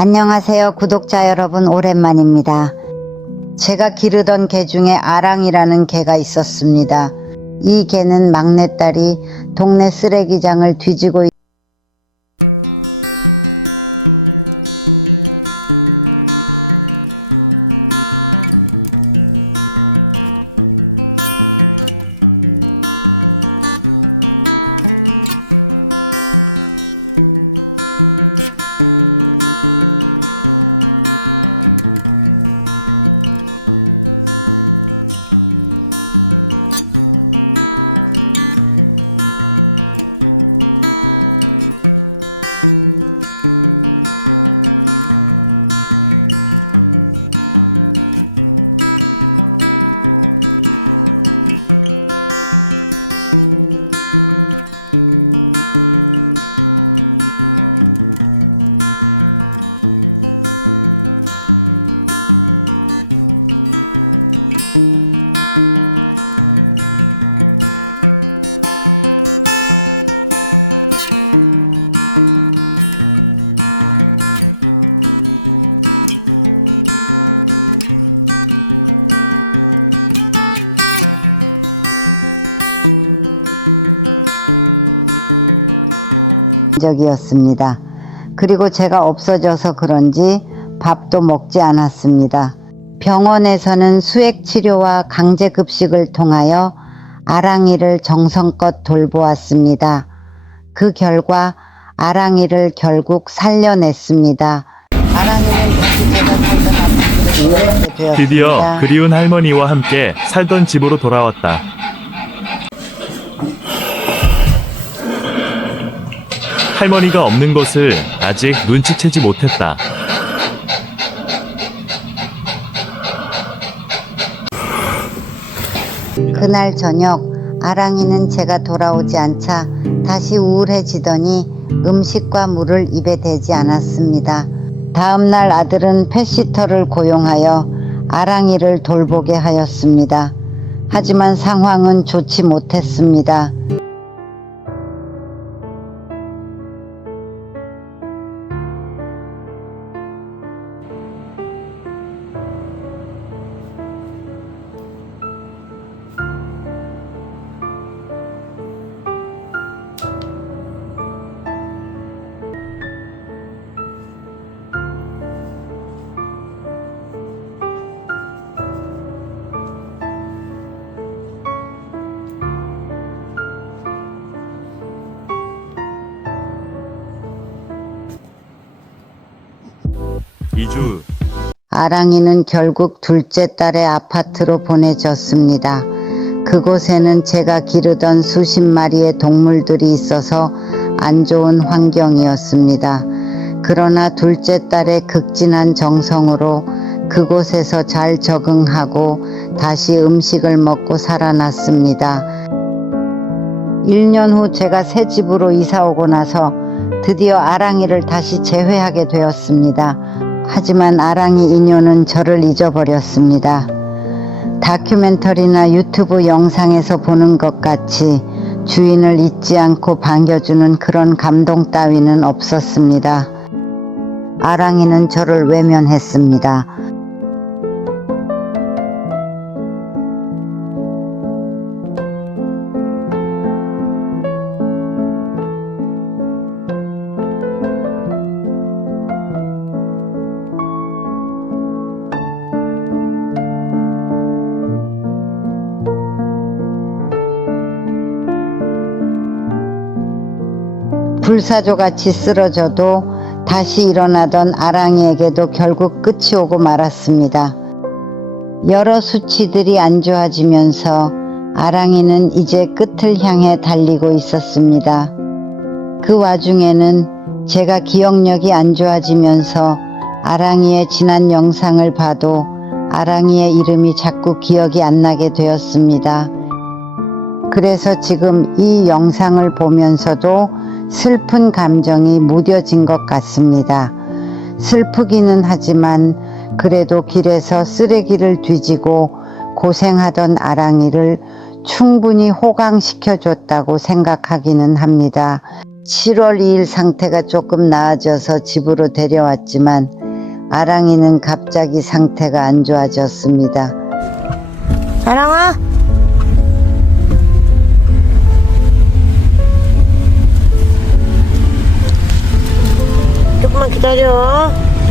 안녕하세요 구독자 여러분, 오랜만입니다. 제가 기르던 개 중에 아랑이라는 개가 있었습니다. 이 개는 막내딸이 동네 쓰레기장을 뒤지고 적이었습니다. 그리고 제가 없어져서 그런지 밥도 먹지 않았습니다. 병원에서는 수액치료와 강제급식을 통하여 아랑이를 정성껏 돌보았습니다. 그 결과 아랑이를 결국 살려냈습니다. 드디어 그리운 할머니와 함께 살던 집으로 돌아왔다. 할머니가 없는 것을 아직 눈치채지 못했다. 그날 저녁 아랑이는 제가 돌아오지 않자 다시 우울해지더니 음식과 물을 입에 대지 않았습니다. 다음날 아들은 펫시터를 고용하여 아랑이를 돌보게 하였습니다. 하지만 상황은 좋지 못했습니다. 아랑이는 결국 둘째 딸의 아파트로 보내졌습니다. 그곳에는 제가 기르던 수십 마리의 동물들이 있어서 안 좋은 환경이었습니다. 그러나 둘째 딸의 극진한 정성으로 그곳에서 잘 적응하고 다시 음식을 먹고 살아났습니다. 1년 후 제가 새 집으로 이사 오고 나서 드디어 아랑이를 다시 재회하게 되었습니다. 하지만 아랑이 이녀는 저를 잊어버렸습니다. 다큐멘터리나 유튜브 영상에서 보는 것 같이 주인을 잊지 않고 반겨주는 그런 감동 따위는 없었습니다. 아랑이는 저를 외면했습니다. 불사조같이 쓰러져도 다시 일어나던 아랑이에게도 결국 끝이 오고 말았습니다. 여러 수치들이 안 좋아지면서 아랑이는 이제 끝을 향해 달리고 있었습니다. 그 와중에는 제가 기억력이 안 좋아지면서 아랑이의 지난 영상을 봐도 아랑이의 이름이 자꾸 기억이 안 나게 되었습니다. 그래서 지금 이 영상을 보면서도 슬픈 감정이 무뎌진 것 같습니다. 슬프기는 하지만 그래도 길에서 쓰레기를 뒤지고 고생하던 아랑이를 충분히 호강시켜줬다고 생각하기는 합니다. 7월 2일 상태가 조금 나아져서 집으로 데려왔지만 아랑이는 갑자기 상태가 안 좋아졌습니다. 아랑아. 조금만 기다려.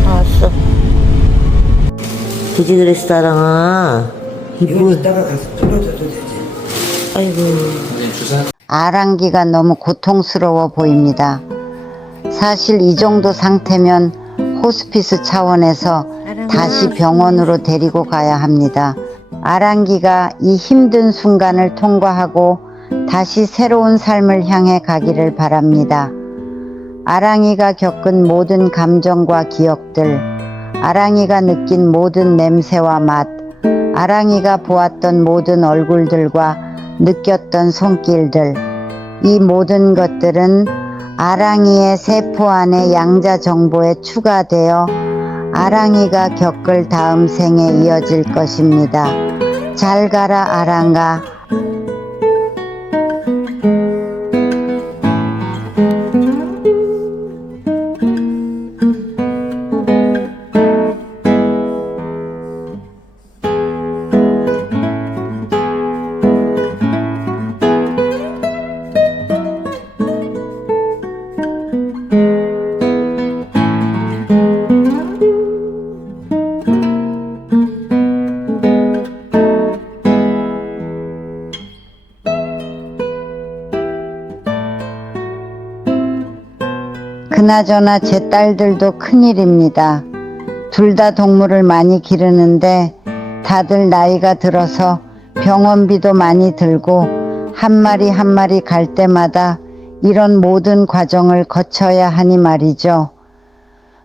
알았어. 되지 그랬어, 아랑아. 이거 이따가 가서 풀어줘도 되지. 아이고. 아랑기가 너무 고통스러워 보입니다. 사실 이 정도 상태면 호스피스 차원에서 다시 병원으로 데리고 가야 합니다. 아랑기가 이 힘든 순간을 통과하고 다시 새로운 삶을 향해 가기를 바랍니다. 아랑이가 겪은 모든 감정과 기억들, 아랑이가 느낀 모든 냄새와 맛, 아랑이가 보았던 모든 얼굴들과 느꼈던 손길들, 이 모든 것들은 아랑이의 세포 안에 양자 정보에 추가되어 아랑이가 겪을 다음 생에 이어질 것입니다. 잘 가라 아랑아. 그나저나 제 딸들도 큰일입니다. 둘 다 동물을 많이 기르는데 다들 나이가 들어서 병원비도 많이 들고 한 마리 한 마리 갈 때마다 이런 모든 과정을 거쳐야 하니 말이죠.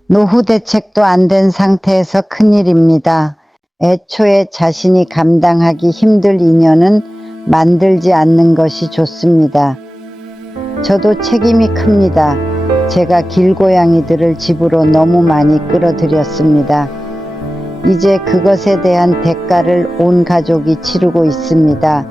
노후 대책도 안 된 상태에서 큰일입니다. 애초에 자신이 감당하기 힘들 인연은 만들지 않는 것이 좋습니다. 저도 책임이 큽니다. 제가 길고양이들을 집으로 너무 많이 끌어들였습니다. 이제 그것에 대한 대가를 온 가족이 치르고 있습니다.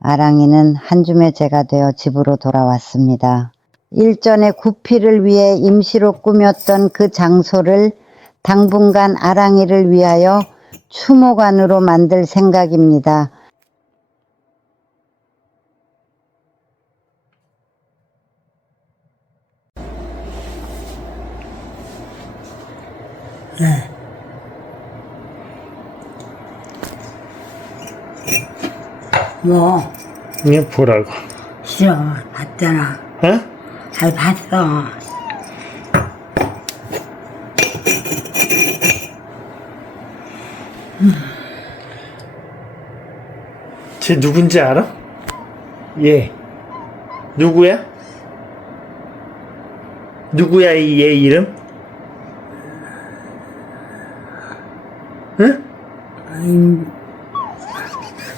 아랑이는 한줌의 제가 되어 집으로 돌아왔습니다. 일전에 구피를 위해 임시로 꾸몄던 그 장소를 당분간 아랑이를 위하여 추모관으로 만들 생각입니다. 뭐 이게 보라고. 싫어. 봤잖아. 어? 잘 봤어. 쟤 누군지 알아? 얘 누구야? 누구야 이 얘 이름? 응?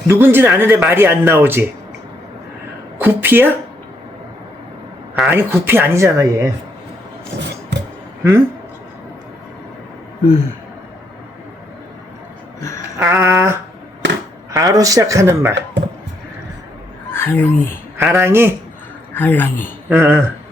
누군지는 아는데 말이 안 나오지. 구피야? 아니 구피 아니잖아 얘. 응? 아로 시작하는 말. 아랑이. 아랑이? 아랑이. 응.